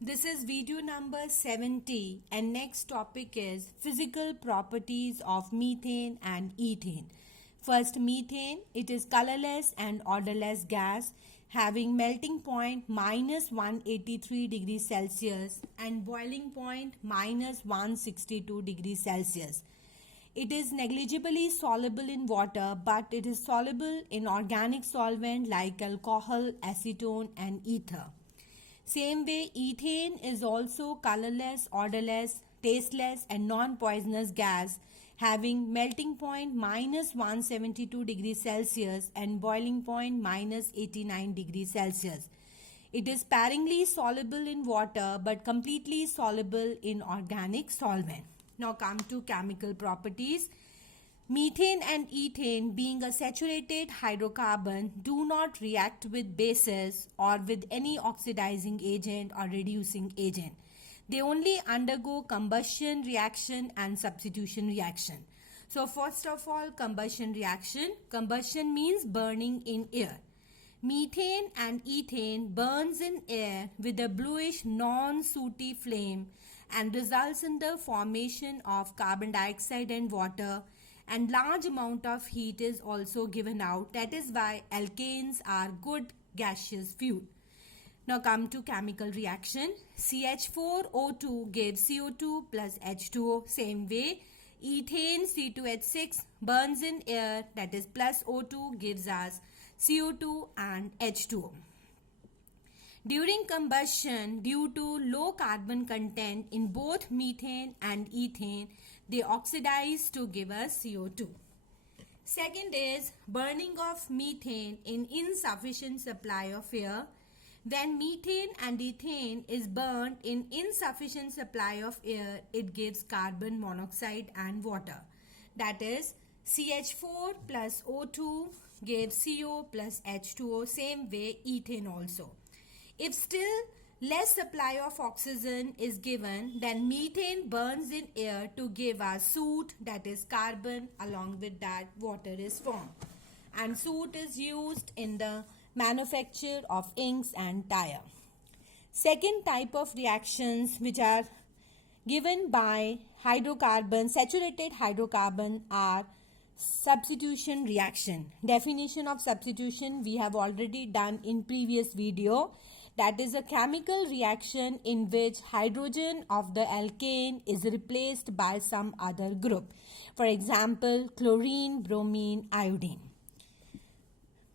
This is video number 70 and next topic is physical properties of methane and ethane. First, methane. It is colorless and odorless gas having melting point minus 183 degrees Celsius and boiling point minus 162 degrees Celsius. It is negligibly soluble in water, but it is soluble in organic solvent like alcohol, acetone and ether. Same way, ethane is also colorless, odorless, tasteless and non-poisonous gas having melting point minus 172 degrees Celsius and boiling point minus 89 degrees Celsius. It is sparingly soluble in water but completely soluble in organic solvent. Now come to chemical properties. Methane and ethane, being a saturated hydrocarbon, do not react with bases or with any oxidizing agent or reducing agent. They only undergo combustion reaction and substitution reaction. So first of all, combustion reaction. Combustion means burning in air. Methane and ethane burns in air with a bluish non-sooty flame and results in the formation of carbon dioxide and water, and large amount of heat is also given out. That is why alkanes are good gaseous fuel. Now come to chemical reaction. CH4O2 gives CO2 plus H2O. Same way, ethane C2H6 burns in air, that is plus O2 gives us CO2 and H2O. During combustion, due to low carbon content in both methane and ethane, they oxidize to give us CO2. Second is burning of methane in insufficient supply of air. When methane and ethane is burnt in insufficient supply of air, it gives carbon monoxide and water. That is CH4 plus O2 gives CO plus H2O. Same way ethane also. If still less supply of oxygen is given, then methane burns in air to give us soot, that is carbon, along with that water is formed. And soot is used in the manufacture of inks and tire. Second type of reactions which are given by hydrocarbon, saturated hydrocarbon, are substitution reaction. Definition of substitution we have already done in previous video. That is a chemical reaction in which hydrogen of the alkane is replaced by some other group. For example, chlorine, bromine, iodine.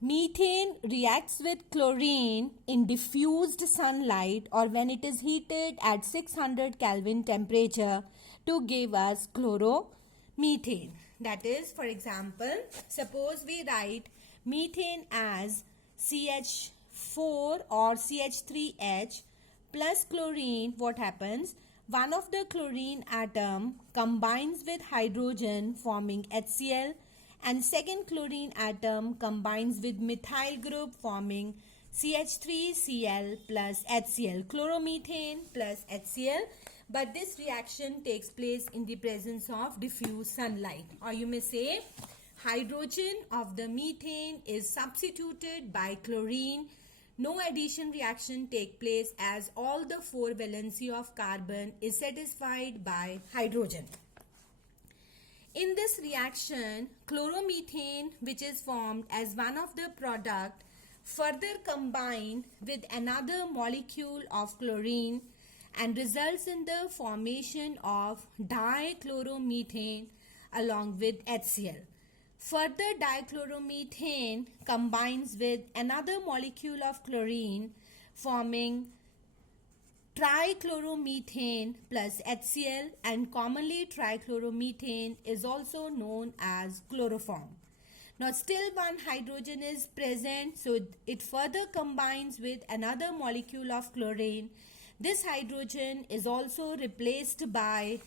Methane reacts with chlorine in diffused sunlight or when it is heated at 600 Kelvin temperature to give us chloromethane. That is, for example, suppose we write methane as CH4 or CH3H plus chlorine. What happens? One of the chlorine atom combines with hydrogen forming HCl, and second chlorine atom combines with methyl group forming CH3Cl plus HCl, chloromethane plus HCl. But this reaction takes place in the presence of diffuse sunlight, or you may say hydrogen of the methane is substituted by chlorine. No addition reaction take place as all the 4 valency of carbon is satisfied by hydrogen. In this reaction, chloromethane, which is formed as one of the product, further combined with another molecule of chlorine and results in the formation of dichloromethane along with HCl. Further, dichloromethane combines with another molecule of chlorine forming trichloromethane plus HCl, and commonly trichloromethane is also known as chloroform. Now still one hydrogen is present, so it further combines with another molecule of chlorine. This hydrogen is also replaced by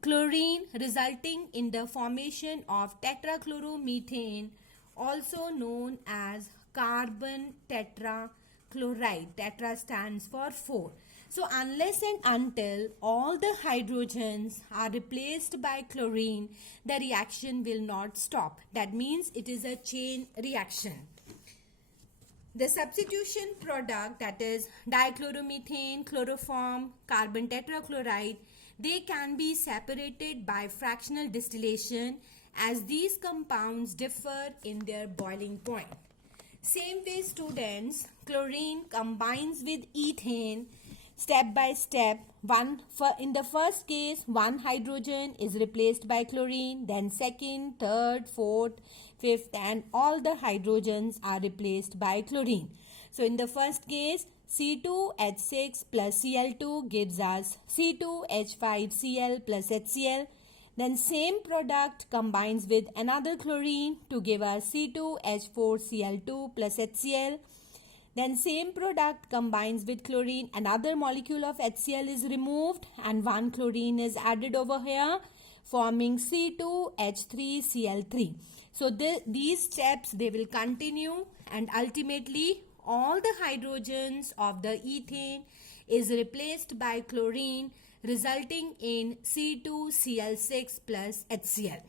chlorine, resulting in the formation of tetrachloromethane, also known as carbon tetrachloride. Tetra stands for 4. So unless and until all the hydrogens are replaced by chlorine, the reaction will not stop. That means it is a chain reaction. The substitution product, that is dichloromethane, chloroform, carbon tetrachloride, they can be separated by fractional distillation as these compounds differ in their boiling point. Same way students, chlorine combines with ethane step by step. In the first case, one hydrogen is replaced by chlorine, then second, third, fourth, fifth, and all the hydrogens are replaced by chlorine. So in the first case, C2H6 plus Cl2 gives us C2H5Cl plus HCl. Then same product combines with another chlorine to give us C2H4Cl2 plus HCl. Then same product combines with chlorine, another molecule of HCl is removed and one chlorine is added over here, forming C2H3Cl3. So these steps, they will continue, and ultimately all the hydrogens of the ethane is replaced by chlorine, resulting in C2Cl6 plus HCl.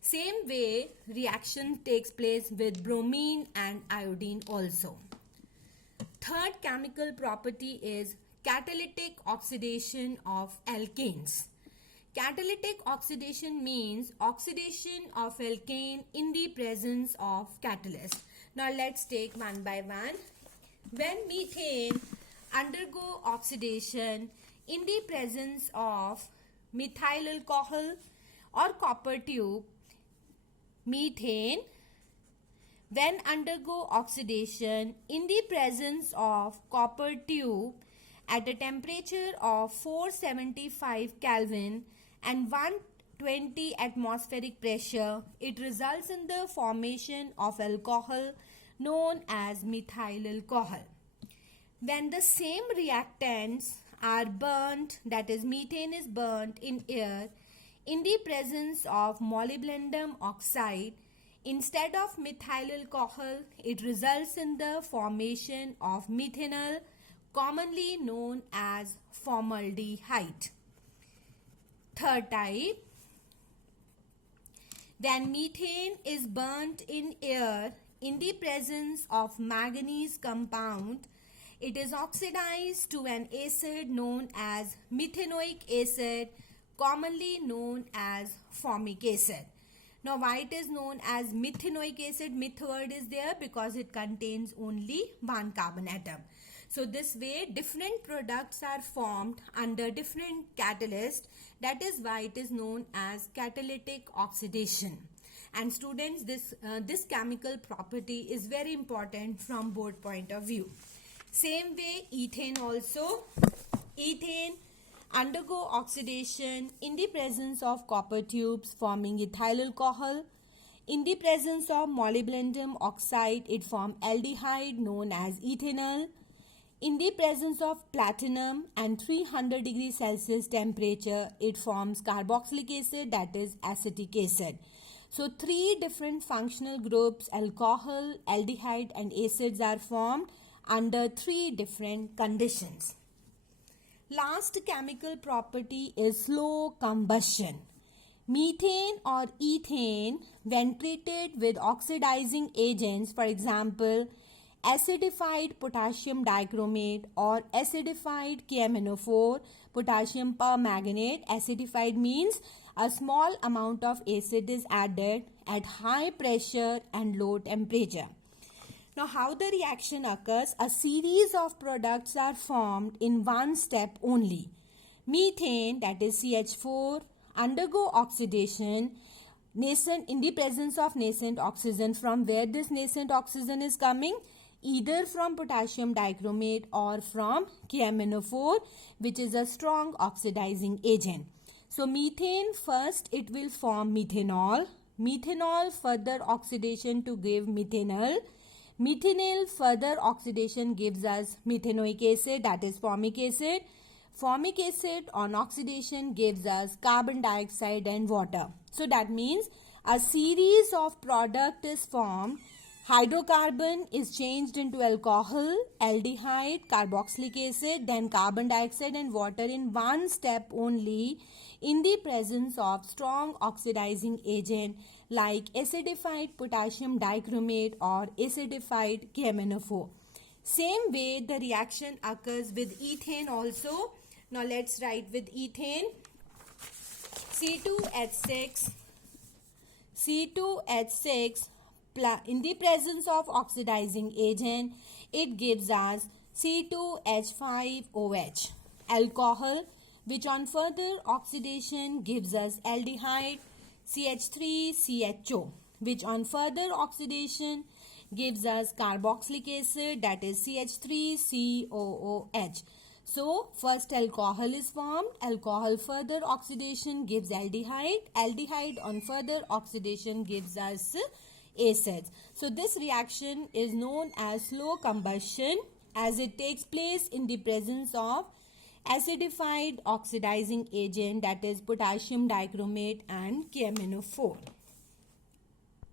Same way reaction takes place with bromine and iodine also. Third chemical property is catalytic oxidation of alkanes. Catalytic oxidation means oxidation of alkane in the presence of catalyst. Now let's take one by one. When methane undergo oxidation in the presence of methyl alcohol or copper tube, methane, when undergo oxidation in the presence of copper tube at a temperature of 475 Kelvin and 120 atmospheric pressure, it results in the formation of alcohol known as methyl alcohol. When the same reactants are burnt, that is methane is burnt in air, in the presence of molybdenum oxide, instead of methyl alcohol, it results in the formation of methanol, commonly known as formaldehyde. Third type, then methane is burnt in air in the presence of manganese compound. It is oxidized to an acid known as methanoic acid, commonly known as formic acid. Now why it is known as methanoic acid? Meth word is there because it contains only one carbon atom. So this way different products are formed under different catalysts. That is why it is known as catalytic oxidation. And students, this chemical property is very important from both point of view. Same way ethane also. Ethane undergo oxidation in the presence of copper tubes forming ethyl alcohol. In the presence of molybdenum oxide, it forms aldehyde known as ethanol. In the presence of platinum and 300 degrees Celsius temperature, it forms carboxylic acid, that is acetic acid. So three different functional groups, alcohol, aldehyde and acids, are formed under three different conditions. Last chemical property is slow combustion. Methane or ethane, when treated with oxidizing agents, for example, acidified potassium dichromate or acidified KMnO4, potassium permanganate. Acidified means a small amount of acid is added at high pressure and low temperature. Now how the reaction occurs? A series of products are formed in one step only. Methane, that is CH4, undergo oxidation in the presence of nascent oxygen. From where this nascent oxygen is coming? Either from potassium dichromate or from KMnO4, which is a strong oxidizing agent. So methane, first it will form methanol. Methanol further oxidation to give methanol. Methanol further oxidation gives us methanoic acid, that is formic acid. Formic acid on oxidation gives us carbon dioxide and water. So that means a series of product is formed. Hydrocarbon is changed into alcohol, aldehyde, carboxylic acid, then carbon dioxide and water in one step only in the presence of strong oxidizing agent like acidified potassium dichromate or acidified KMnO4. Same way the reaction occurs with ethane also. Now let's write with ethane. C2H6 in the presence of oxidizing agent, it gives us C2H5OH. Alcohol, which on further oxidation gives us aldehyde, CH3CHO, which on further oxidation gives us carboxylic acid, that is CH3COOH. So first alcohol is formed. Alcohol further oxidation gives aldehyde. Aldehyde on further oxidation gives us acids. So this reaction is known as slow combustion as it takes place in the presence of acidified oxidizing agent, that is potassium dichromate and KMnO4.